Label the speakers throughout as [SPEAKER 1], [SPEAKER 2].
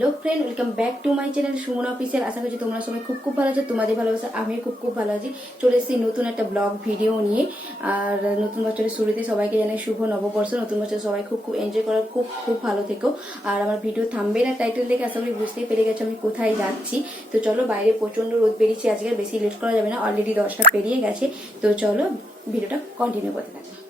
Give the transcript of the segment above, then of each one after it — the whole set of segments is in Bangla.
[SPEAKER 1] Hello friend, welcome back to my channel Suman official. আশা করছি তোমরা সবাই খুব খুব ভালো আছো, তোমাদের ভালো ভালোবাসা আমি খুব খুব ভালো আছি। চলে এসেছি নতুন একটা ব্লগ ভিডিও নিয়ে। আর নতুন বছরের শুরুতে সবাইকে জানাই শুভ নববর্ষ। নতুন বছর সবাই খুব খুব এনজয় করার খুব খুব ভালো থেকো। আর আমার ভিডিও থামবে না টাইটেল দেখে, আশা করি বুঝতেই পেরে গেছো আমি কোথায় যাচ্ছি। তো চলো বাইরে প্রচণ্ড রোদ বেরিয়েছে, আজকে বেশি লেট করা যাবে না অলরেডি দশটা পেরিয়ে গেছে। তো চলো ভিডিওটা কন্টিনিউ করতে থাকো।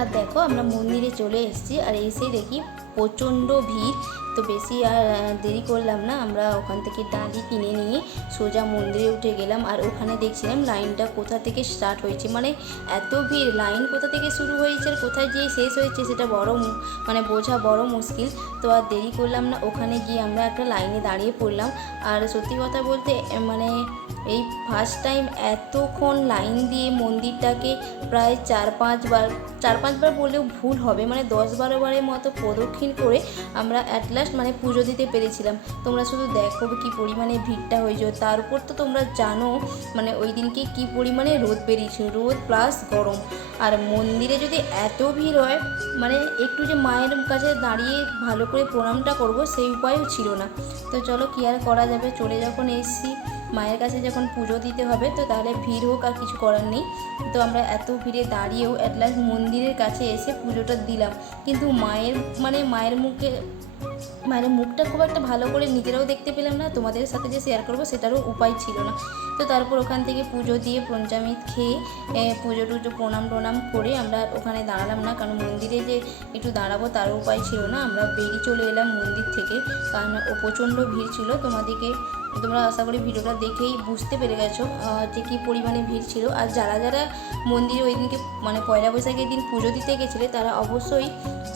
[SPEAKER 1] আর দেখো আমরা মন্দিরে চলে এসেছি, আর এসে দেখি প্রচণ্ড ভিড়। তো বেশি আর দেরি করলাম না, আমরা ওখান থেকে ডালি কিনে নিয়ে সোজা মন্দিরে উঠে গেলাম। আর ওখানে দেখছিলাম লাইনটা কোথা থেকে স্টার্ট হয়েছে মানে এত ভিড়, লাইন কোথা থেকে শুরু হয়েছে আর কোথায় গিয়ে শেষ হয়েছে সেটা বড় মানে বোঝা বড় মুশকিল। তো আর দেরি করলাম না, ওখানে গিয়ে আমরা একটা লাইনে দাঁড়িয়ে পড়লাম। আর সত্যি কথা বলতে মানে এই ফার্স্ট টাইম এতক্ষণ লাইন দিয়ে মন্দিরটাকে প্রায় চার পাঁচবার চার পাঁচবার বললেও ভুল হবে। মানে দশ বারো বারের মতো প্রদক্ষিণ করে আমরা অ্যাট লাস্ট মানে পুজো দিতে পেরেছিলাম। তোমরা শুধু দেখো কি পরিমাণে ভিড়টা হয়েছিল তার উপর তো তোমরা জানো মানে ওই দিনকে কি পরিমাণে রোদ বেরিয়েছিল। রোদ প্লাস গরম। আর মন্দিরে যদি এত ভিড় হয় মানে একটু যে মায়ের কাছে দাঁড়িয়ে ভালো করে প্রণামটা করব, সেই উপায়ও ছিল না। তো চলো কি আর করা যাবে? চলে যখন এসছি মায়ের কাছে যখন পুজো দিতে হবে, তো তাহলে ভিড় হোক আর কিছু করার নেই। তো আমরা এত ভিড়ে দাঁড়িয়েও অ্যাট লাস্ট মন্দিরের কাছে এসে পুজোটা দিলাম। কিন্তু মায়ের মানে মায়ের মুখে মায়ের মুখটা খুব একটা ভালো করে নিজেরাও দেখতে পেলাম না, তোমাদের সাথে যে শেয়ার করব সেটারও উপায় ছিল না। তো তারপর ওখান থেকে পুজো দিয়ে পঞ্চামৃত খেয়ে পুজো টুজো প্রণাম প্রণাম করে আমরা ওখানে দাঁড়ালাম না, কারণ মন্দিরে যে একটু দাঁড়াবো তারও উপায় ছিল না। আমরা বেরিয়ে চলে এলাম মন্দির থেকে, কারণ ও প্রচণ্ড ভিড় ছিল। তোমাদেরকে, তোমরা আশা করি ভিডিওটা দেখেই বুঝতে পেরে গেছো যে কী পরিমাণে ভিড় ছিল। আর যারা যারা মন্দিরে ওই দিনকে মানে পয়লা বৈশাখের দিন পুজো দিতে গেছিলে, তারা অবশ্যই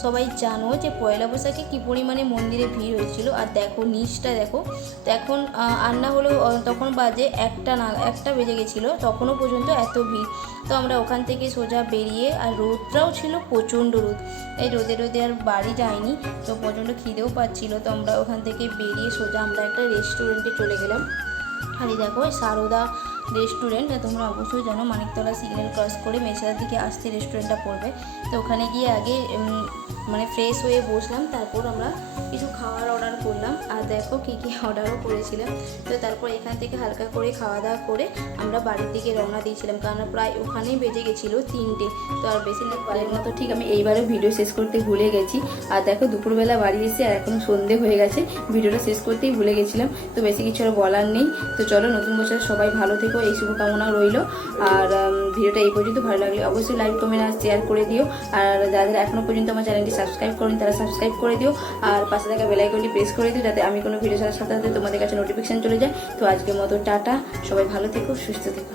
[SPEAKER 1] সবাই জানো যে পয়লা বৈশাখে কী পরিমাণে মন্দিরে ভিড় হয়েছিল। আর দেখো নিচটা দেখো তো এখন আহ, আর না হলেও তখন বাজে একটা না একটা বেজে গেছিল তখনও পর্যন্ত এত ভিড়। তো আমরা ওখান থেকে সোজা বেরিয়ে আর রোদটাও ছিল প্রচণ্ড রোদ। এই রোদে রোদে আর বাড়ি যায়নি তো প্রচণ্ড খিদেও পাচ্ছিলো। তো আমরা ওখান থেকে বেরিয়ে সোজা আমরা একটা রেস্টুরেন্টে চলে গেলাম। আর দেখো সারদা রেস্টুরেন্ট তোমরা অবশ্যই জানো মানিকতলা সিগন্যাল ক্রস করে মেছাদার দিকে আসতে রেস্টুরেন্টটা পড়বে। তো ওখানে গিয়ে আগে মানে ফ্রেশ হয়ে বসলাম তারপর আমরা কিছু খাওয়ার দেখো কী কী অর্ডারও করেছিলাম। তো তারপর এখান থেকে হালকা করে খাওয়া দাওয়া করে আমরা বাড়ির দিকে রওনা দিয়েছিলাম। কারণ প্রায় ওখানেই বেজে গেছিল তিনটে। তো আর বেশি না পারের মতো ঠিক আমি এইবারও ভিডিও শেষ করতে ভুলে গেছি। আর দেখো দুপুরবেলা বাড়ি এসে আর এখন সন্ধে হয়ে গেছে। ভিডিওটা শেষ করতেই ভুলে গেছিলাম। তো বেশি কিছু আর বলার নেই। তো চলো নতুন বছর সবাই ভালো থেকো, এই শুভকামনা রইল। আর ভিডিওটা এই পর্যন্ত ভালো লাগলে অবশ্যই লাইক কমেন্ট আর শেয়ার করে দিও। আর যাদের এখনও পর্যন্ত আমার চ্যানেলটি সাবস্ক্রাইব করেন, তারা সাবস্ক্রাইব করে দিও। আর পাশে থাকা বেলাইকনটি প্রেস করে দিও, যাতে আমি কোনো ভিডিও ছাড়ার সাথে সাথে তোমাদের কাছে নোটিফিকেশান চলে যায়। তো আজকের মতো টাটা, সবাই ভালো থেকো, সুস্থ থেকো।